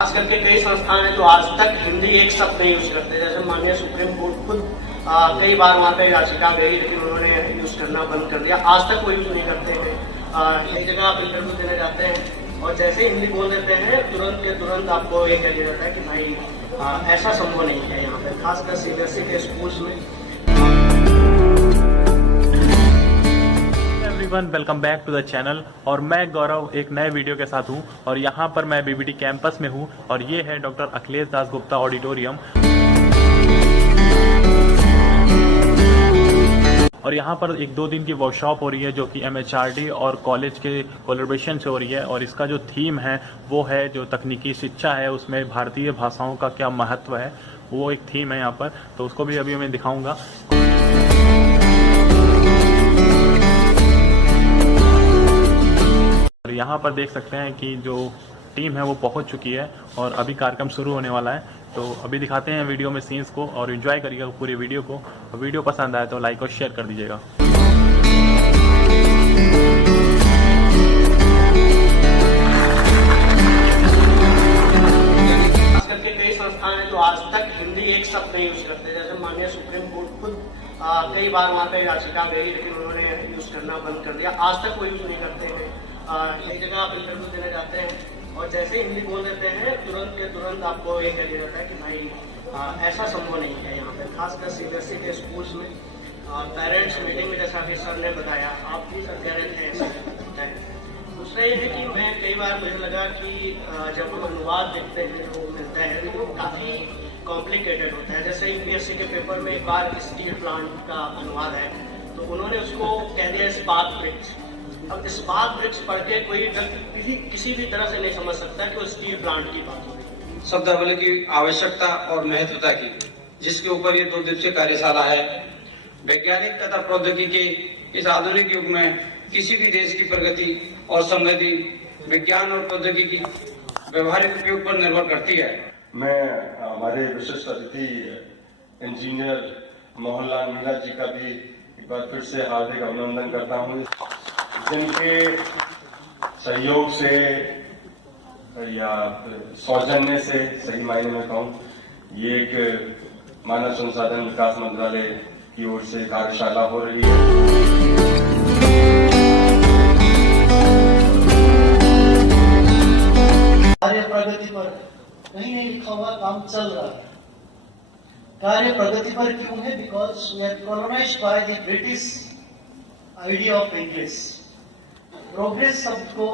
खास करके कई संस्थान है जो आज तक हिंदी एक शब्द नहीं यूज करते। जैसे माननीय सुप्रीम कोर्ट खुद कई बार वहाँ पे याचिका गई, लेकिन उन्होंने यूज करना बंद कर दिया। आज तक वो यूज नहीं करते हैं। एक जगह आप इंटरव्यू देने जाते हैं और जैसे ही हिंदी बोल देते हैं तुरंत के तुरंत आपको ये कह दिया जाता है कि भाई ऐसा संभव नहीं है यहाँ पे, खासकर सीबीएसई के स्कूल्स में। Welcome back to the channel. और मैं गौरव एक नए वीडियो के साथ हूं और यहां पर मैं बीबीटी कैंपस में हूं और ये है डॉक्टर अखिलेश दास गुप्ता ऑडिटोरियम। और यहाँ पर एक 2 दिन की वर्कशॉप हो रही है जो कि एमएचआरडी और कॉलेज के कोलैबोरेशन से हो रही है। और इसका जो थीम है वो है जो तकनीकी शिक्षा है उसमें भारतीय भाषाओं का क्या महत्व है, वो एक थीम है यहाँ पर। तो उसको भी अभी मैं दिखाऊंगा। यहाँ पर देख सकते हैं कि जो टीम है वो पहुंच चुकी है और अभी कार्यक्रम शुरू होने वाला है। तो अभी दिखाते हैं वीडियो में सीन्स को और एंजॉय करिएगा पूरी वीडियो को। वीडियो पसंद आए तो लाइक और शेयर कर दीजिएगा। कई संस्थान है जो आज तक हिंदी एक शब्द नहीं यूज करते। जैसे माननीय सुप्रीम कोर्ट खुद कई बार वहाँ पे याचिका गई, लेकिन उन्होंने यूज करना बंद कर दिया। आज तक वो यूज नहीं करते हैं। एक जगह आप इंटरव्यू देने जाते हैं और जैसे ही हिंदी बोल देते हैं तुरंत के तुरंत आपको ये कह दिया जाता है कि भाई ऐसा संभव नहीं है यहाँ पे, खासकर सीबीएसई के स्कूल्स में। पेरेंट्स मीटिंग में जैसा कि सर ने बताया, आप भी सर कह रहे थे ऐसा होता है। दूसरा ये है कि मैं कई बार मुझे लगा कि जब हम अनुवाद देखते हैं वो मिलता है तो वो काफ़ी कॉम्प्लिकेटेड होता है। जैसे यूपीएससी के पेपर में एक बार स्टील प्लांट का अनुवाद है तो उन्होंने उसको कह दिया स्पार्क ब्रिक्स। अब स्पार्क ब्रिक्स पढ़ के कोई व्यक्ति किसी भी तरह से नहीं समझ सकता कि वो स्टील प्लांट की बात हो रही है। शब्दावली की आवश्यकता और महत्वता की, जिसके ऊपर ये 2 दिवसीय कार्यशाला है। वैज्ञानिक तथा प्रौद्योगिकी इस आधुनिक युग में किसी भी देश की प्रगति और समृद्धि विज्ञान और प्रौद्योगिकी व्यवहारिक उपयोग पर निर्भर करती है। मैं हमारे विशिष्ट अतिथि इंजीनियर मोहनलाल मीणा जी का भी एक बार फिर से हार्दिक अभिनंदन करता हूँ। जिनके सहयोग से या सौजन्य से, सही मायने में कहूँ, ये एक मानव संसाधन विकास मंत्रालय की ओर से कार्यशाला हो रही है। कार्य प्रगति पर कहीं नहीं लिखा हुआ काम चल रहा है। कार्य प्रगति पर क्यों है? Because we are colonised by the British idea of English. Progress शब्द को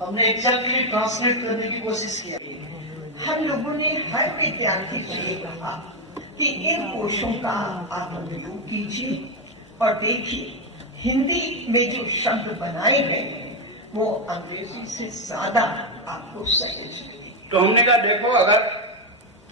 हमने एग्जैक्टली ट्रांसलेट करने की कोशिश किया। हम लोगों ने हर विद्यार्थी से ये कहा कि इन कोशों का आप उपयोग कीजिए और देखिए हिंदी में जो शब्द बनाए गए हैं वो अंग्रेजी से ज्यादा आपको सहज लगेंगे। तो हमने कहा देखो, अगर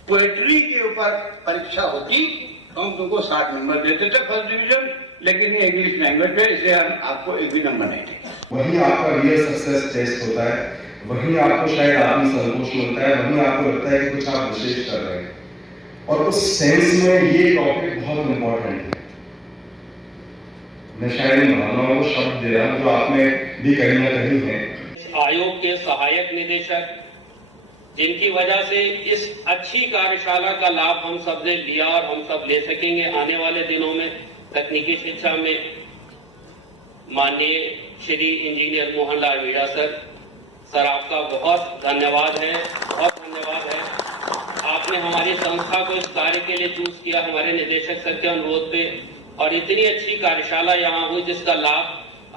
पोएट्री के ऊपर परीक्षा होती तो हम तुमको 60 नंबर देते थे फर्स्ट डिवीजन, लेकिन ये इंग्लिश लैंग्वेज है इसलिए हम आपको एक भी नंबर नहीं देते। वही आपका रियल सक्सेस टेस्ट होता है, वही आपको शायद आत्मसंतोष मिलता है, वही आपको लगता है कि कुछ आप विशेष कर रहे हैं। और उस सेंस में ये टॉपिक बहुत इंपॉर्टेंट है। मैं शायद इन भावनाओं को शब्द दे रहा हूँ जो आप में भी कहीं ना कहीं है। आयोग के सहायक निदेशक, जिनकी वजह से इस अच्छी कार्यशाला का लाभ हम सब ने लिया और हम सब ले सकेंगे आने वाले दिनों में तकनीकी शिक्षा में। माननीय श्री इंजीनियर मोहनलाल मीणा सर आपका बहुत धन्यवाद है, बहुत धन्यवाद है। आपने हमारी संस्था को इस कार्य के लिए चूज किया हमारे निदेशक सर के अनुरोध पे, और इतनी अच्छी कार्यशाला यहाँ हुई जिसका लाभ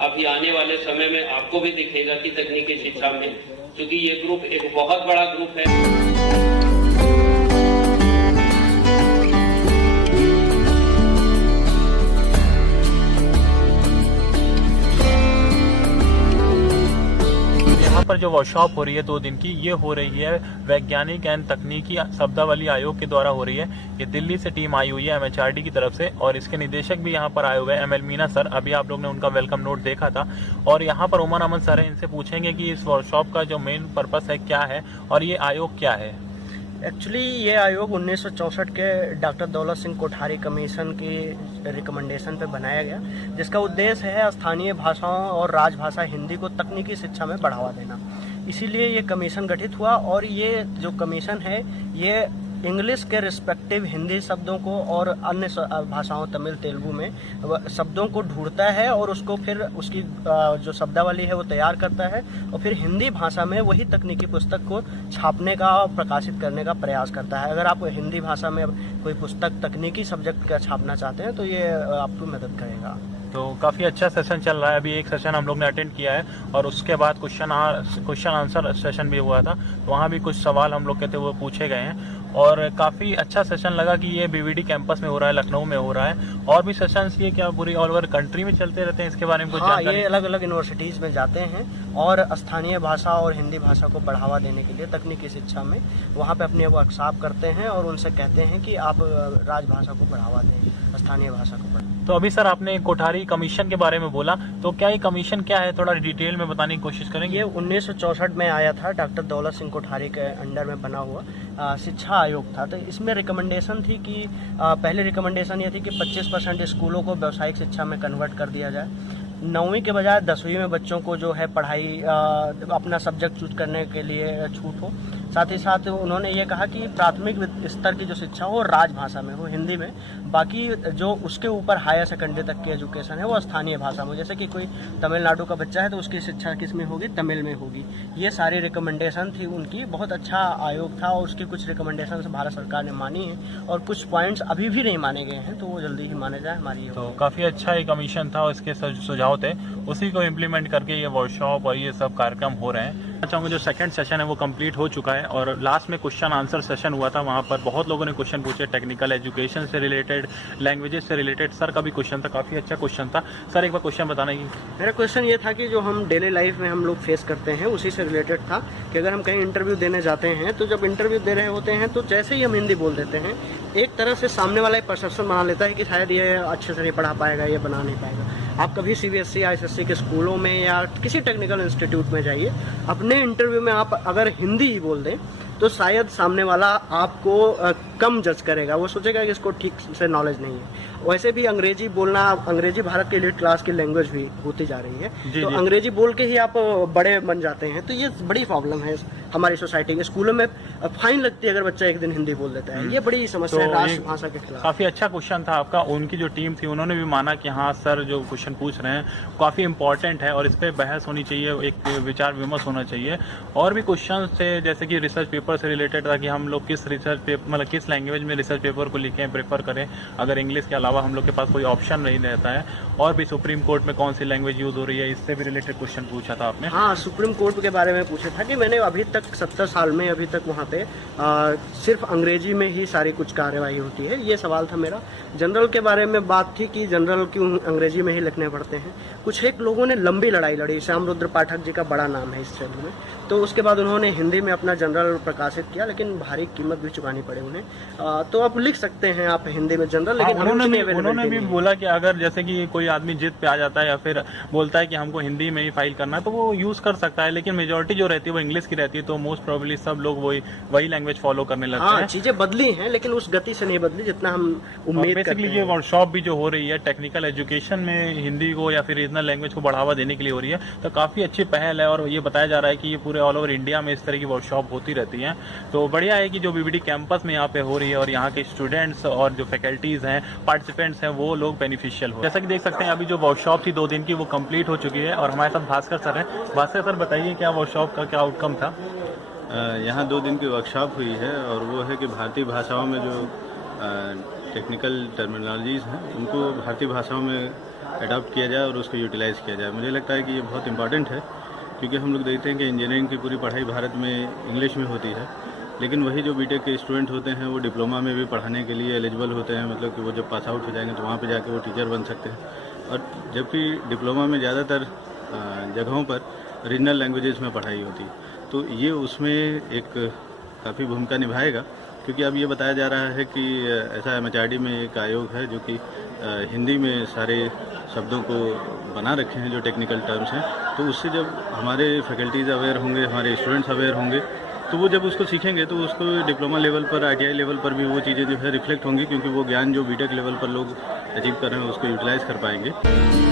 अभी आने वाले समय में आपको भी दिखेगा कि तकनीकी शिक्षा में, क्योंकि ये ग्रुप एक बहुत बड़ा ग्रुप है। यहाँ पर जो वर्कशॉप हो रही है 2 दिन की, ये हो रही है वैज्ञानिक एंड तकनीकी शब्दावली आयोग के द्वारा हो रही है। ये दिल्ली से टीम आई हुई है एमएचआरडी की तरफ से और इसके निदेशक भी यहाँ पर आए हुए हैं एमएल मीणा सर। अभी आप लोग ने उनका वेलकम नोट देखा था। और यहाँ पर उमर अमन सर है, इनसे पूछेंगे कि इस वर्कशॉप का जो मेन पर्पस है क्या है और ये आयोग क्या है। एक्चुअली ये आयोग 1964 के डॉक्टर दौलत सिंह कोठारी कमीशन की रिकमेंडेशन पे बनाया गया, जिसका उद्देश्य है स्थानीय भाषाओं और राजभाषा हिंदी को तकनीकी शिक्षा में बढ़ावा देना। इसीलिए ये कमीशन गठित हुआ और ये जो कमीशन है ये इंग्लिश के रिस्पेक्टिव हिंदी शब्दों को और अन्य भाषाओं तमिल तेलुगु में शब्दों को ढूंढता है और उसको फिर उसकी जो शब्दावली है वो तैयार करता है और फिर हिंदी भाषा में वही तकनीकी पुस्तक को छापने का और प्रकाशित करने का प्रयास करता है। अगर आप हिंदी भाषा में कोई पुस्तक तकनीकी सब्जेक्ट का छापना चाहते हैं तो ये आपको मदद करेगा। तो काफ़ी अच्छा सेशन चल रहा है। अभी एक सेशन हम लोग ने अटेंड किया है और उसके बाद क्वेश्चन आंसर सेशन भी हुआ था, तो वहाँ भी कुछ सवाल हम लोग के थे वो पूछे गए हैं और काफ़ी अच्छा सेशन लगा कि ये बीवीडी कैंपस में हो रहा है, लखनऊ में हो रहा है। और भी सेशंस ये क्या पूरी ऑल ओवर कंट्री में चलते रहते हैं, इसके बारे में कुछ जानकारी? ये अलग अलग यूनिवर्सिटीज़ में जाते हैं और स्थानीय भाषा और हिंदी भाषा को बढ़ावा देने के लिए तकनीकी शिक्षा में वहाँ पे अपने वर्कशॉप करते हैं और उनसे कहते हैं कि आप राजभाषा को बढ़ावा दें, स्थानीय भाषा को बढ़ावा। तो अभी सर आपने कोठारी कमीशन के बारे में बोला, तो क्या ये कमीशन क्या है, थोड़ा डिटेल में बताने की कोशिश करेंगे? ये 1964 में आया था, डॉक्टर दौलत सिंह कोठारी के अंडर में बना हुआ शिक्षा आयोग था। तो इसमें रिकमेंडेशन थी कि पहले रिकमेंडेशन ये थी कि 25% स्कूलों को व्यावसायिक शिक्षा में कन्वर्ट कर दिया जाए, 9वीं के बजाय 10वीं में बच्चों को जो है पढ़ाई अपना सब्जेक्ट चूज करने के लिए छूट हो। साथ ही साथ उन्होंने ये कहा कि प्राथमिक स्तर की जो शिक्षा हो राजभाषा में हो, हिंदी में, बाकी जो उसके ऊपर हायर सेकेंडरी तक की एजुकेशन है वो स्थानीय भाषा में। जैसे कि कोई तमिलनाडु का बच्चा है तो उसकी शिक्षा किस में होगी, तमिल में होगी। ये सारी रिकमेंडेशन थी उनकी, बहुत अच्छा आयोग था और उसकी कुछ रिकमेंडेशन भारत सरकार ने मानी है और कुछ पॉइंट्स अभी भी नहीं माने गए हैं, तो वो जल्दी ही माने जाए हमारी। तो काफ़ी अच्छा ये कमीशन था और इसके सुझाव थे, उसी को इम्प्लीमेंट करके ये वर्कशॉप और ये सब कार्यक्रम हो रहे हैं। चाहूँगा जो सेकंड सेशन है वो कंप्लीट हो चुका है और लास्ट में क्वेश्चन आंसर सेशन हुआ था, वहाँ पर बहुत लोगों ने क्वेश्चन पूछे टेक्निकल एजुकेशन से रिलेटेड, लैंग्वेजेस से रिलेटेड। सर का भी क्वेश्चन था, काफ़ी अच्छा क्वेश्चन था। सर एक बार क्वेश्चन बताना कि मेरा क्वेश्चन ये था कि जो हम डेली लाइफ में हम लोग फेस करते हैं उसी से रिलेटेड था कि अगर हम कहीं इंटरव्यू देने जाते हैं तो जब इंटरव्यू दे रहे होते हैं तो जैसे ही हम हिंदी बोल देते हैं एक तरह से सामने वाला एक परसेप्शन बना लेता है कि शायद ये अच्छे से नहीं पढ़ा पाएगा, ये बना नहीं पाएगा। आप कभी CBSE ISSC के स्कूलों में या किसी टेक्निकल इंस्टीट्यूट में जाइए, अपने इंटरव्यू में आप अगर हिंदी ही बोल दें तो शायद सामने वाला आपको कम जज करेगा, वो सोचेगा कि इसको ठीक से नॉलेज नहीं है। वैसे भी अंग्रेजी बोलना, अंग्रेजी भारत की एलीट क्लास की लैंग्वेज भी होती जा रही है, तो अंग्रेजी बोल के ही आप बड़े बन जाते हैं। तो ये बड़ी प्रॉब्लम है हमारी सोसाइटी में। स्कूलों में फाइन लगती है अगर बच्चा एक दिन हिंदी बोल देता है, ये बड़ी समस्या है राष्ट्रभाषा के खिलाफ। काफ़ी अच्छा क्वेश्चन था आपका। उनकी जो टीम थी उन्होंने भी माना कि हाँ सर जो क्वेश्चन पूछ रहे हैं काफ़ी इंपॉर्टेंट है और इस पर बहस होनी चाहिए, एक विचार विमर्श होना चाहिए। और भी क्वेश्चन थे जैसे कि रिसर्च पेपर से रिलेटेड था कि हम लोग किस रिसर्च पेपर मतलब किस लैंग्वेज में रिसर्च पेपर को लिखें, प्रेफर करें, अगर इंग्लिश के अलावा हम लोग के पास कोई ऑप्शन नहीं रहता है। और भी सुप्रीम कोर्ट में कौन सी लैंग्वेज यूज़ हो रही है, इससे भी रिलेटेड क्वेश्चन पूछा था आपने। हाँ, सुप्रीम कोर्ट के बारे में पूछा था कि मैंने अभी तक 70 साल में अभी तक वहाँ पे सिर्फ अंग्रेजी में ही सारी कुछ कार्यवाही होती है, ये सवाल था मेरा। जनरल के बारे में बात थी कि जनरल क्यों अंग्रेजी में ही लिखने पड़ते हैं। कुछ एक लोगों ने लंबी लड़ाई लड़ी, श्याम रुद्र पाठक जी का बड़ा नाम है इस क्षेत्र में, तो उसके बाद उन्होंने हिंदी में अपना जनरल प्रकाशित किया, लेकिन भारी कीमत भी चुकानी पड़ी उन्हें। तो आप लिख सकते हैं आप हिंदी में जनरल, लेकिन उन्होंने भी बोला कि अगर जैसे कि कोई आदमी जिद पे आ जाता है या फिर बोलता है कि हमको हिंदी में ही फाइल करना है तो वो यूज कर सकता है, लेकिन मेजोरिटी जो रहती है वो इंग्लिश की रहती है, तो मोस्ट प्रोबेबली सब लोग वही लैंग्वेज फॉलो करने लगते हैं। चीजें बदली हैं लेकिन उस गति से नहीं बदली जितना हम उम्मीद करते हैं। ये वर्कशॉप भी जो हो रही है टेक्निकल एजुकेशन में हिंदी को या फिर रीजनल लैंग्वेज को बढ़ावा देने के लिए हो रही है, तो काफी अच्छी पहल है और ये बताया जा रहा है कि ये पूरे ऑल ओवर इंडिया में इस तरह की वर्कशॉप होती रहती है। तो बढ़िया है कि जो बीवीडी कैंपस में यहाँ पे हो रही है और यहाँ के स्टूडेंट्स और जो फैकल्टीज हैं, पार्टिसिपेंट्स हैं, वो लोग बेनिफिशियल हो। जैसा कि देख सकते हैं अभी जो वर्कशॉप थी 2 दिन की वो कंप्लीट हो चुकी है और हमारे साथ भास्कर सर हैं। भास्कर सर बताइए क्या वर्कशॉप का क्या आउटकम था? यहाँ 2 दिन की वर्कशॉप हुई है और वो है कि भारतीय भाषाओं में जो टेक्निकल टर्मिनोलॉजीज़ हैं उनको भारतीय भाषाओं में अडॉप्ट किया जाए और उसको यूटिलाइज़ किया जाए। मुझे लगता है कि ये बहुत इंपॉर्टेंट है क्योंकि हम लोग देखते हैं कि इंजीनियरिंग की पूरी पढ़ाई भारत में इंग्लिश में होती है, लेकिन वही जो बीटेक के स्टूडेंट होते हैं वो डिप्लोमा में भी पढ़ाने के लिए एलिजिबल होते हैं, मतलब कि वो जब पास आउट हो जाएंगे तो वहाँ पे जाके वो टीचर बन सकते हैं। और जबकि डिप्लोमा में ज़्यादातर जगहों पर रीजनल लैंग्वेजेस में पढ़ाई होती है, तो ये उसमें एक काफ़ी भूमिका निभाएगा क्योंकि अब ये बताया जा रहा है कि ऐसा MHRD में एक आयोग है जो कि हिंदी में सारे शब्दों को बना रखे हैं जो टेक्निकल टर्म्स हैं, तो उससे जब हमारे फैकल्टीज़ अवेयर होंगे, हमारे स्टूडेंट्स अवेयर होंगे, तो वो जब उसको सीखेंगे तो उसको डिप्लोमा लेवल पर, ITI लेवल पर भी वो चीज़ें जो है रिफ्लेक्ट होंगी क्योंकि वो ज्ञान जो बीटेक लेवल पर लोग अचीव कर रहे हैं उसको यूटिलाइज़ कर पाएंगे।